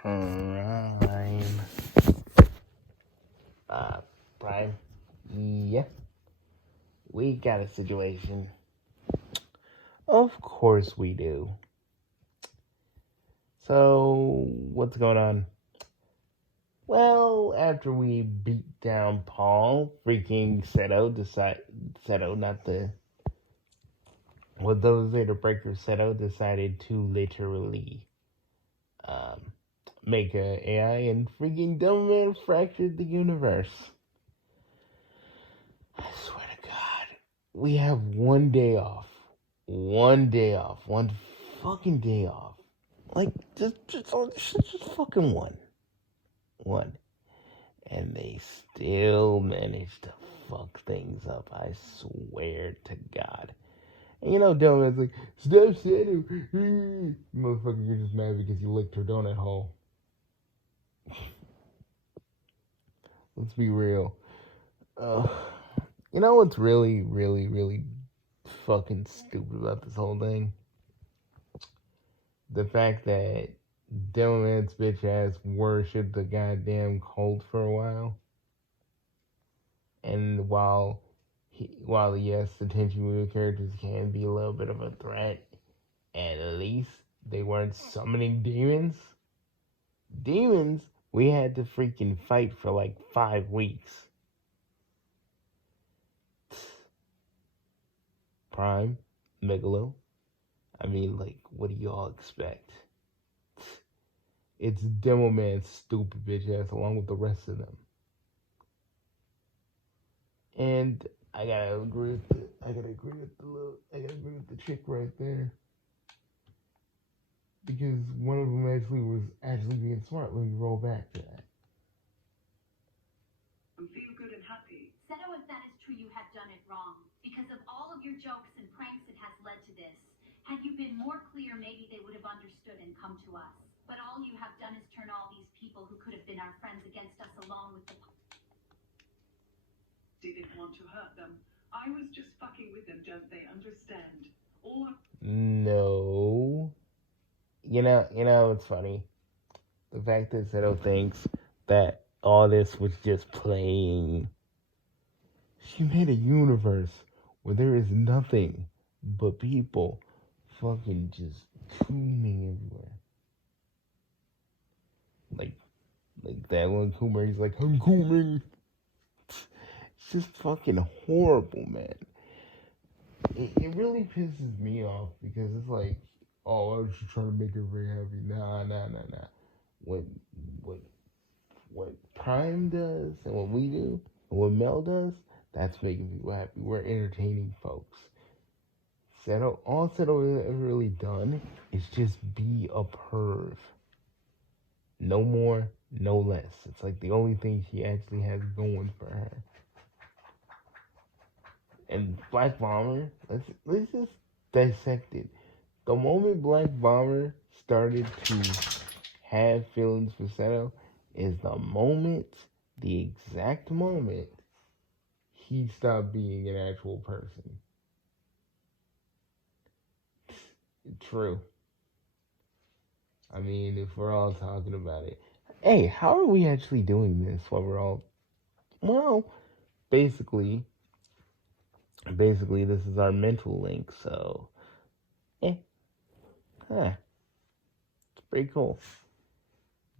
Prime. Prime. Yeah, we got a situation. Of course we do. So, what's going on? Well, after we beat down Paul, freaking Seto, not the what those Zeta breakers, Seto decided to literally um, make a AI and freaking dumb man fractured the universe. I swear to God, we have one day off. One day off. One fucking day off. Like, just fucking one. One. And they still managed to fuck things up. I swear to God. And you know, Dylan's like, stop saying it. Motherfucker, you're just mad because you licked her donut hole. Let's be real. You know what's really, really, really fucking stupid about this whole thing? The fact that Demoman's bitch ass worshipped the goddamn cult for a while. And while yes, the tenchi muyo characters can be a little bit of a threat, at least they weren't summoning demons. Demons, we had to freaking fight for like 5 weeks. Prime, Megalo. I mean, like, what do y'all expect? It's Demo Man's stupid bitch ass along with the rest of them. And I gotta agree with the chick right there. Because one of them was actually being smart. Let me roll back to that. Feel good and happy. Seto, if that is true, you have done it wrong. Because of all of your jokes and pranks, it has led to this. Had you been more clear, maybe they would have understood and come to us. But all you have done is turn all these people who could have been our friends against us, along with the... Didn't want to hurt them. I was just fucking with them, don't they understand? Or... No. You know, it's funny. The fact that Seto thinks that all this was just playing. She made a universe where there is nothing but people fucking just cooming everywhere. Like that one coomer, he's like, I'm cooming. It's just fucking horrible, man. It really pisses me off because it's like, oh, I was just trying to make her very happy. Nah. What Prime does and what we do and what Mel does, that's making people happy. We're entertaining folks. All Seto has ever really done is just be a perv. No more, no less. It's like the only thing she actually has going for her. And Black Bomber, let's just dissect it. The moment Black Bomber started to have feelings for Seto is the exact moment he stopped being an actual person. True. I mean, if we're all talking about it. Hey, how are we actually doing this while we're all... Well, basically, this is our mental link, so... It's pretty cool.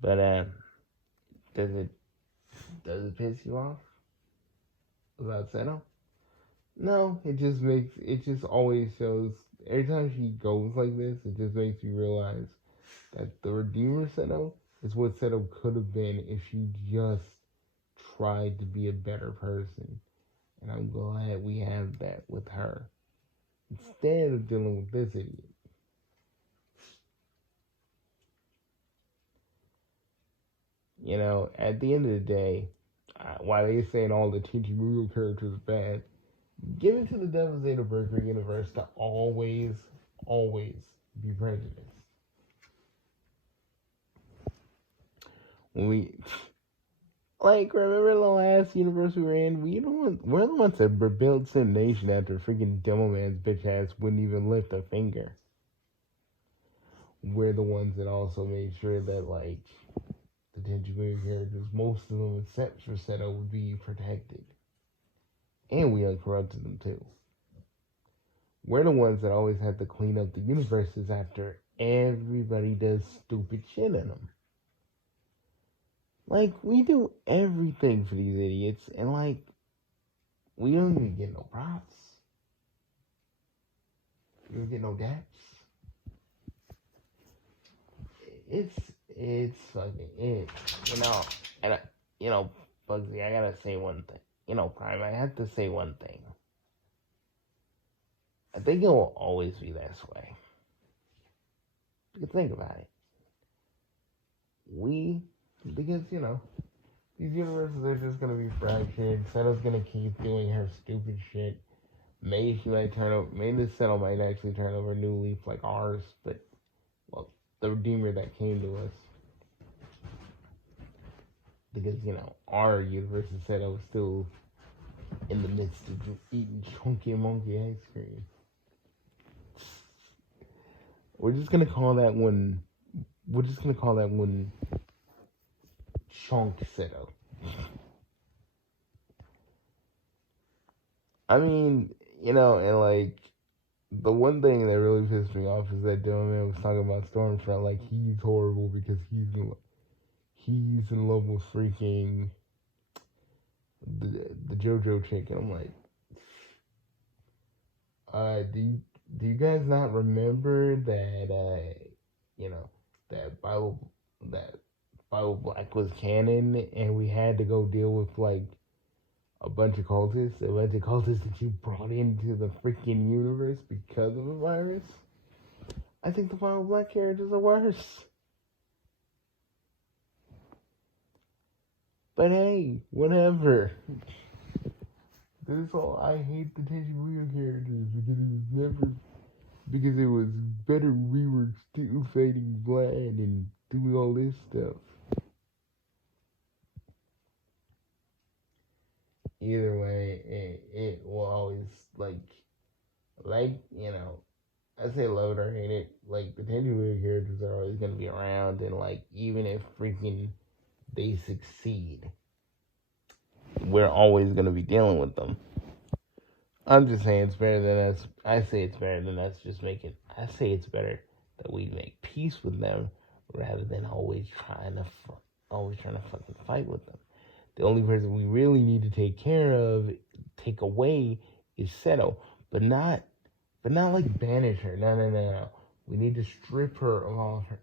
But, does it piss you off about Seto? No, it just always shows, every time she goes like this, it just makes me realize that the Redeemer Seto is what Seto could have been if she just tried to be a better person. And I'm glad we have that with her. Instead of dealing with this idiot. You know, at the end of the day, while they saying all the tenchi muyo characters are bad, give it to the Devil Zeta Berkeley universe to always be prejudiced. When we, like, remember the last universe we were in? We're the ones that rebuilt Sin Nation after freaking Demo Man's bitch ass wouldn't even lift a finger. we're the ones that also made sure that, like, the tenchi muyo characters, most of them except for Zeta, would be protected. And we uncorrupted them too. We're the ones that always have to clean up the universes after everybody does stupid shit in them. Like, we do everything for these idiots, and, like, we don't even get no props. We don't get no daps. It's fucking it. And Bugsy, I gotta say one thing. Prime, I have to say one thing. I think it will always be this way. Because think about it. Because, these universes are just gonna be fractured. Seto's gonna keep doing her stupid shit. Maybe this Seto might actually turn over a new leaf like ours, but, well, the Redeemer that came to us. Because, our universe is Seto was still in the midst of eating chunky monkey ice cream. We're just gonna call that one Chunk Seto. I mean, and like, the one thing that really pissed me off is that Dylan Man was talking about Stormfront like he's horrible because he's in love with freaking the JoJo chick, and I'm like, do you guys not remember that that Bible Black was canon, and we had to go deal with like a bunch of cultists that you brought into the freaking universe because of a virus? I think the Bible Black characters are worse. But hey, whatever. I hate the tenchi muyo characters because it was better we were still fighting Vlad and doing all this stuff. Either way, it will always, I say love it or hate it, like, the tenchi muyo characters are always going to be around, and, like, even if freaking they succeed, we're always going to be dealing with them. I'm just saying it's better than us. I say it's better than us I say it's better that we make peace with them rather than always trying to fucking fight with them. The only person we really need to take away is Seto, but not like banish her. No. We need to strip her of all her.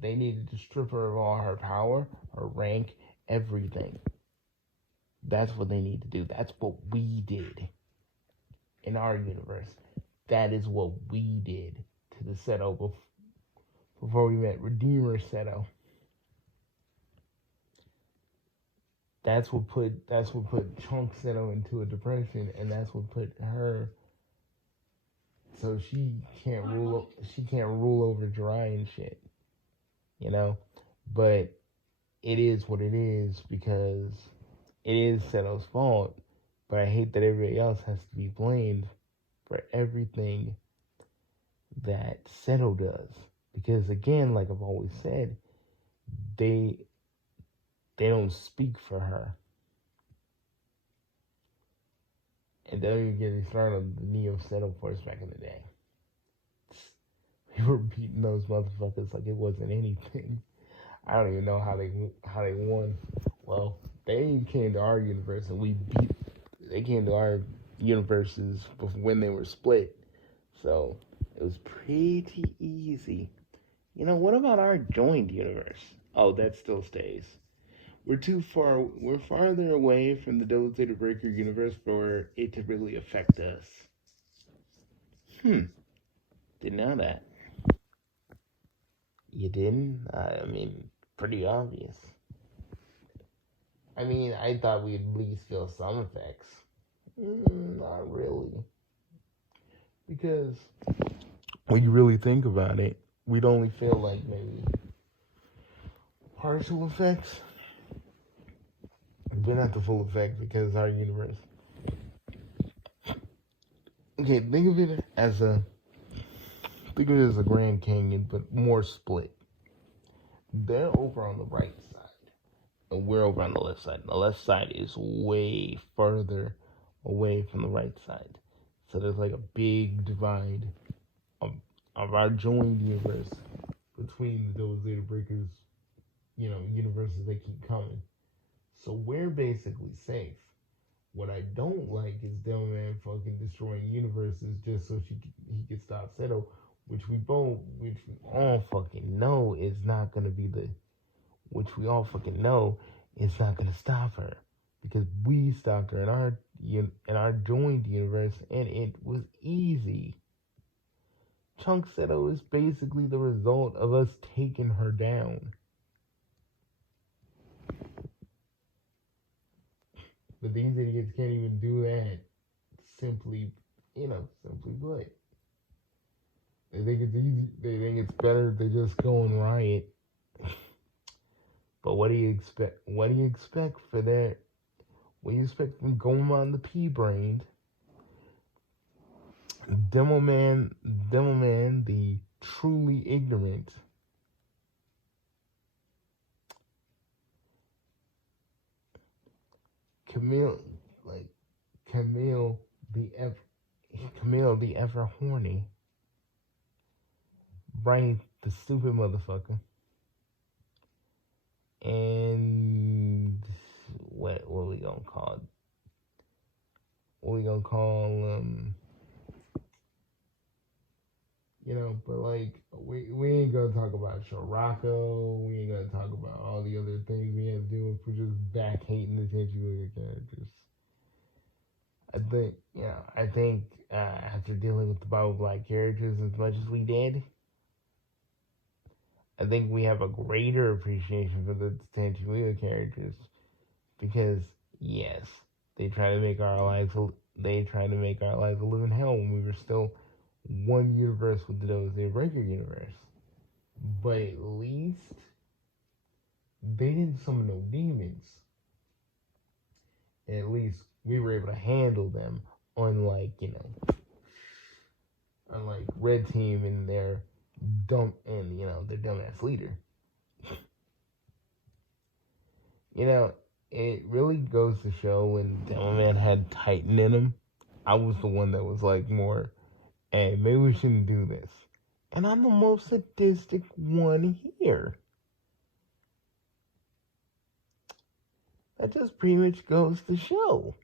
They needed to strip her of all her power, her rank, everything. That's what they need to do. That's what we did in our universe. That is what we did to the Seto before we met Redeemer Seto. That's what put Chunk Seto into a depression, and that's what put her so she can't rule over Jirai and shit. But it is what it is because it is Seto's fault. But I hate that everybody else has to be blamed for everything that Seto does. Because again, like I've always said, they don't speak for her. And don't even get me started on the Neo Seto Force back in the day. We were beating those motherfuckers like it wasn't anything. I don't even know how they won. Well, they came to our universe and they came to our universes when they were split. So it was pretty easy. What about our joined universe? Oh, that still stays. We're farther away from the Devastator Breaker universe for it to really affect us. Didn't know that. You didn't? I mean, pretty obvious. I mean, I thought we'd at least feel some effects. Not really. Because when you really think about it, we'd only feel like maybe partial effects. But not the full effect because our universe. Okay, think of it as Think of it as a Grand Canyon, but more split. They're over on the right side, and we're over on the left side. The left side is way further away from the right side. So there's like a big divide of our joined universe between those Zeta Breakers, universes that keep coming. So we're basically safe. What I don't like is Devilman fucking destroying universes just so he can stop Zeta, which we all fucking know is not gonna be which we all fucking know is not gonna stop her, because we stopped her in our joined universe, and it was easy. Chunk Zeta is basically the result of us taking her down. But these idiots can't even do that. Simply put. They think it's easy. They think it's better to just go and riot. But what do you expect? What do you expect for that? What do you expect from Gomon the Pea-brained? Demoman, the truly ignorant. Camille the ever horny. Brian the stupid motherfucker. And what we gonna call? What we gonna call but like we ain't gonna talk about Shirako, we ain't gonna talk about all the other things we have to do for just back hating the tenchi characters. I think after dealing with the Bible Black characters as much as we did, I think we have a greater appreciation for the tenchi characters, because yes, they try to make our lives a living hell when we were still one universe with the Breaker universe. But at least they didn't summon no demons. And at least we were able to handle them, unlike Red Team and their their dumbass leader. It really goes to show when Devilman had Titan in him, I was the one that was like more, hey, maybe we shouldn't do this. And I'm the most sadistic one here. That just pretty much goes to show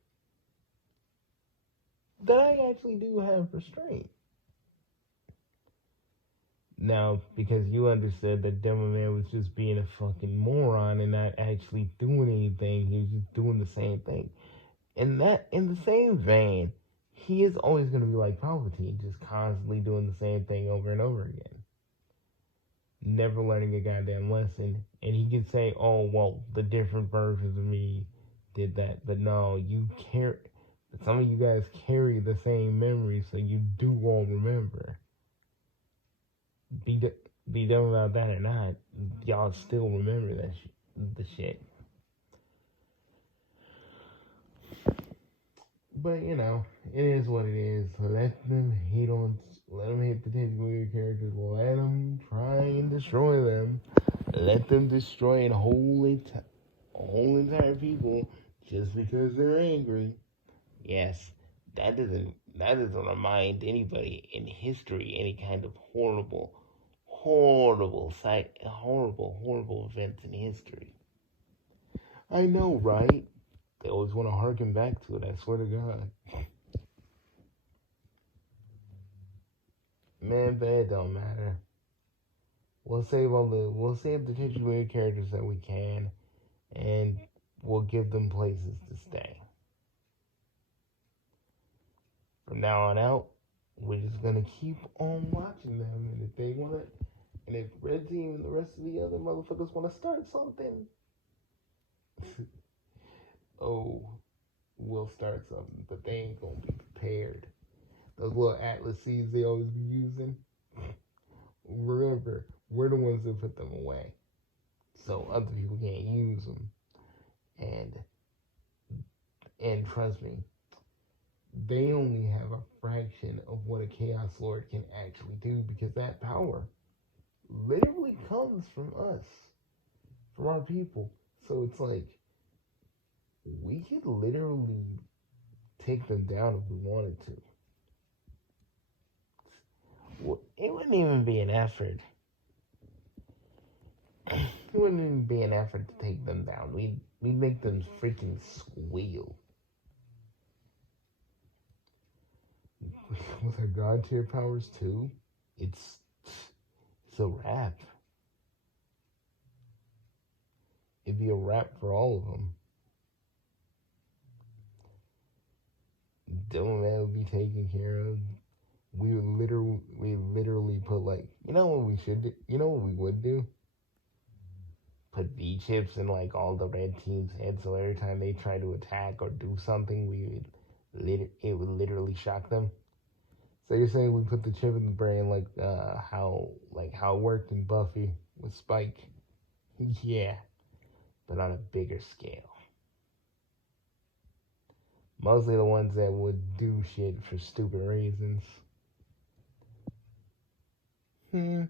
that I actually do have restraint. Now, because you understood that Devilman was just being a fucking moron and not actually doing anything, he was just doing the same thing. And that, in the same vein, he is always going to be like Palpatine, just constantly doing the same thing over and over again. Never learning a goddamn lesson. And he can say, oh, well, the different versions of me did that. But no, but some of you guys carry the same memories, so you do all remember. Be done about that or not, y'all still remember the shit. But it is what it is. Let them hate the tenchi characters. Let them try and destroy them. Let them destroy a whole entire people just because they're angry. Yes, that doesn't remind anybody in history any kind of horrible events in history. I know, right? They always want to harken back to it, I swear to God. Man, but it don't matter. We'll save the tenchi characters that we can, and we'll give them places to stay. From now on out, we're just gonna keep on watching them, and if Red Team and the rest of the other motherfuckers wanna start something, we'll start something, but they ain't gonna be prepared. Those little atlas seeds they always be using, remember, we're the ones that put them away, so other people can't use them. And trust me, they only have a fraction of what a Chaos Lord can actually do because that power literally comes from us, from our people. So it's like we could literally take them down if we wanted to. It wouldn't even be an effort. It wouldn't even be an effort to take them down. We'd make them freaking squeal. With our god tier powers too, it's a wrap. It'd be a wrap for all of them. Dylan would be taken care of. We literally put like, you know what we should do? You know what we would do? Put V-chips in like all the red team's heads, so every time they try to attack or do something, it would literally shock them. So you're saying we put the chip in the brain like how it worked in Buffy with Spike? Yeah, but on a bigger scale. Mostly the ones that would do shit for stupid reasons. I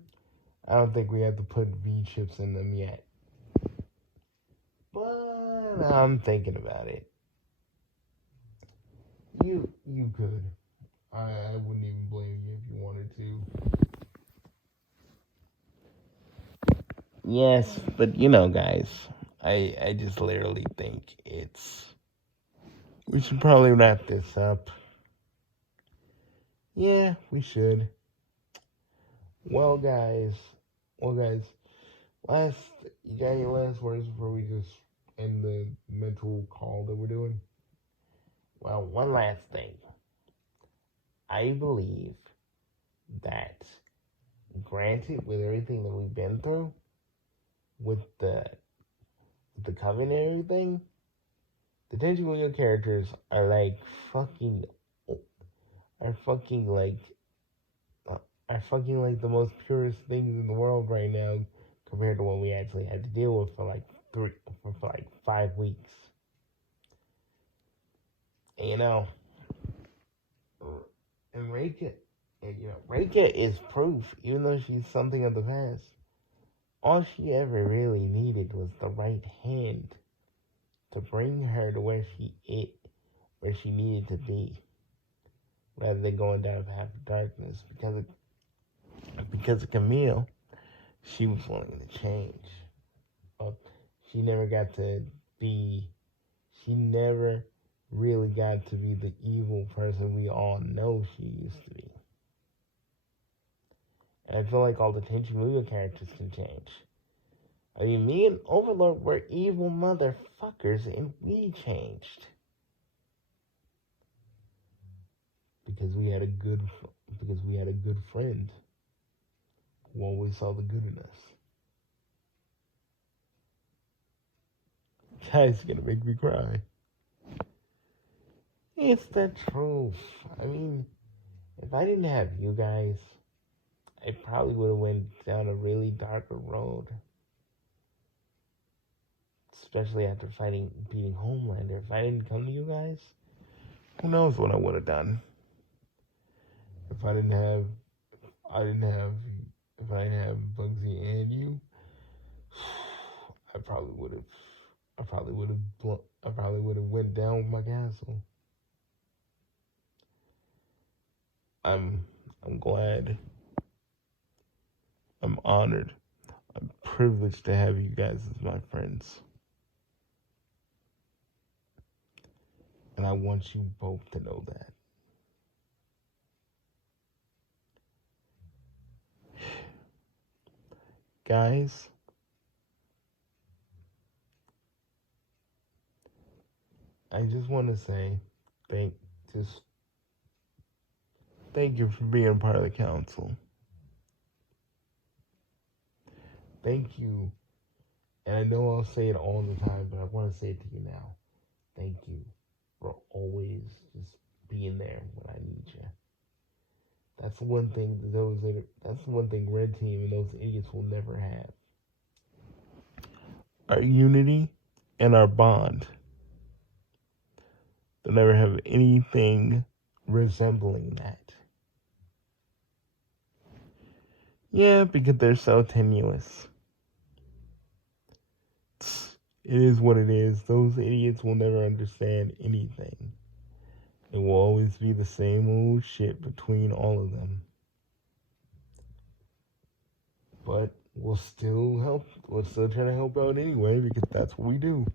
don't think we have to put V-chips in them yet. But I'm thinking about it. You could. I wouldn't even blame you if you wanted to. Yes, but you know, guys, I just literally think we should probably wrap this up. Yeah, we should. Well, guys, you got your last words before we just end the mental call that we're doing? Well, one last thing. I believe that, granted, with everything that we've been through, with the coven and everything, the tenchi muyo characters are like the most purest things in the world right now compared to what we actually had to deal with for like 5 weeks. And, and Reika is proof, even though she's something of the past. All she ever really needed was the right hand to bring her to where she needed to be, rather than going down a path of darkness. Because of Camille, she was willing to change. She never really got to be the evil person we all know she used to be. And I feel like all the tenchi muyo characters can change. I mean, me and Overlord were evil motherfuckers, and we changed. Because we had a good friend who always saw the good in us. Guys, you're gonna make me cry. It's the truth. I mean, if I didn't have you guys, I probably would have went down a really darker road. Especially after beating Homelander. If I didn't come to you guys, who knows what I would have done. If I didn't have Bugsy and you, I probably would have went down with my castle. I'm glad. I'm honored. I'm privileged to have you guys as my friends. And I want you both to know that. Guys, I just want to say thank you for being part of the council. Thank you. And I know I'll say it all the time, but I want to say it to you now. Thank you for always just being there when I need you. That's one thing Red Team and those idiots will never have. Our unity and our bond. They'll never have anything resembling that. Yeah, because they're so tenuous. It is what it is. Those idiots will never understand anything. It will always be the same old shit between all of them. But we'll still help. We'll still try to help out anyway because that's what we do.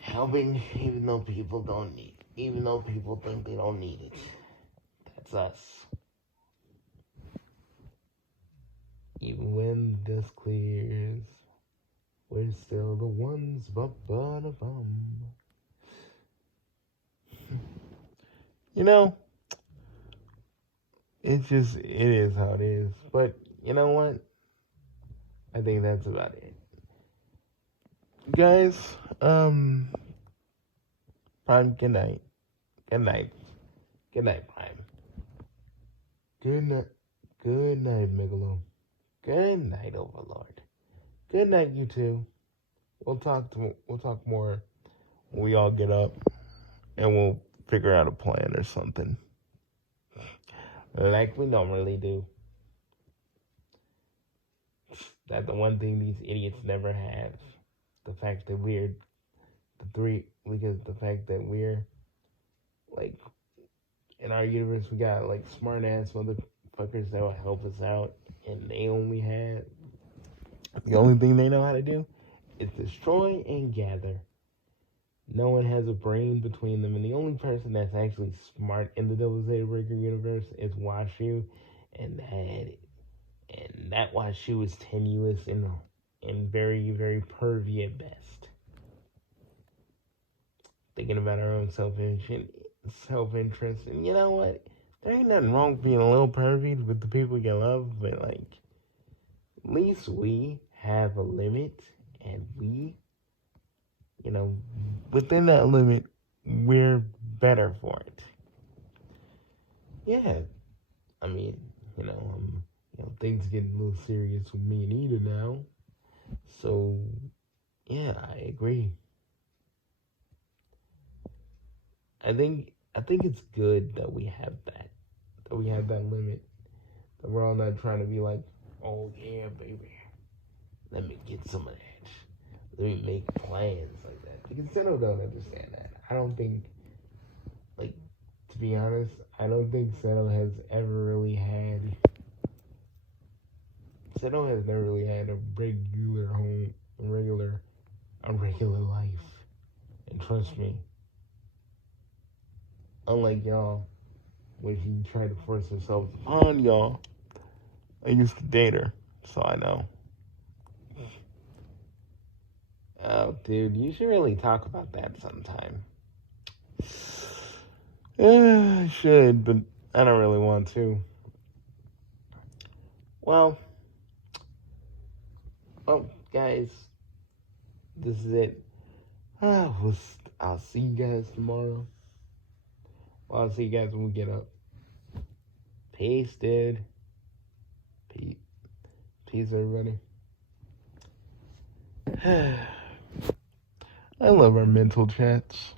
Helping even though people don't need it. Even though people think they don't need it. That's us. Even when the dust clears, we're still the ones. Ba-ba-da-bum. You know, it is how it is. But you know what? I think that's about it. Guys, Prime, good night. Good night. Good night, Prime. Good night. Good night, Megalo. Good night, Overlord. Good night, you two. We'll talk more when we all get up and we'll figure out a plan or something. Like we normally do. That's the one thing these idiots never have. The fact that we're the fact that we're like in our universe we got like smart ass motherfuckers that will help us out, and the only thing they know how to do is destroy and gather. No one has a brain between them, and the only person that's actually smart in the Double Zeta Breaker universe is Washu, and that Washu is tenuous and very, very pervy at best. Thinking about our own self-interest, and you know what? There ain't nothing wrong with being a little pervy with the people you love, but like, at least we have a limit, and we, within that limit, we're better for it. Yeah, I mean, things get a little serious with me and Ida now, so yeah, I agree. I think it's good that we have that limit, that we're all not trying to be like, oh yeah, baby, let me get some of that. Let me make plans like that. Because Zeno don't understand that. I don't think, to be honest, I don't think Zeno has never really had a regular home, a regular life. And trust me, unlike y'all, when he tried to force himself upon y'all, I used to date her, so I know. Oh, dude, you should really talk about that sometime. Yeah, I should, but I don't really want to. Well, guys, this is it. I'll see you guys tomorrow. Well, I'll see you guys when we get up. Peace, dude. Peace, everybody. I love our mental chats.